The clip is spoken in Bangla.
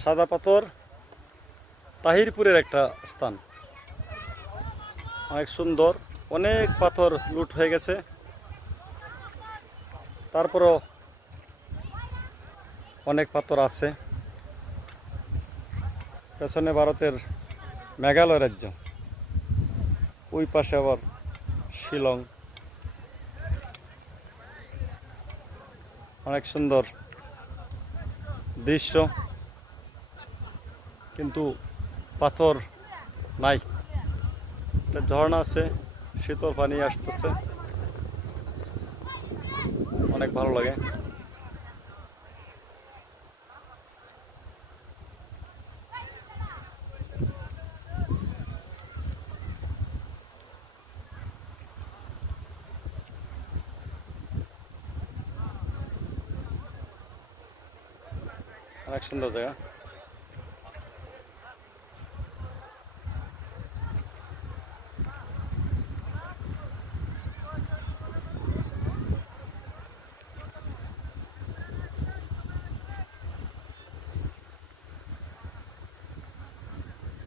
সাদা পাথর তাহিরপুরের একটা স্থান, অনেক সুন্দর। অনেক পাথর লুট হয়ে গেছে, তারপরও অনেক পাথর আছে। পেছনে ভারতের মেঘালয় রাজ্য, ওই পাশে আবার শিলং। অনেক সুন্দর দৃশ্য, কিন্তু পাথর নাই। একটা ঝর্ণা আছে, শীতল পানি আসতেছে, অনেক ভালো লাগে। অনেক সুন্দর জায়গা।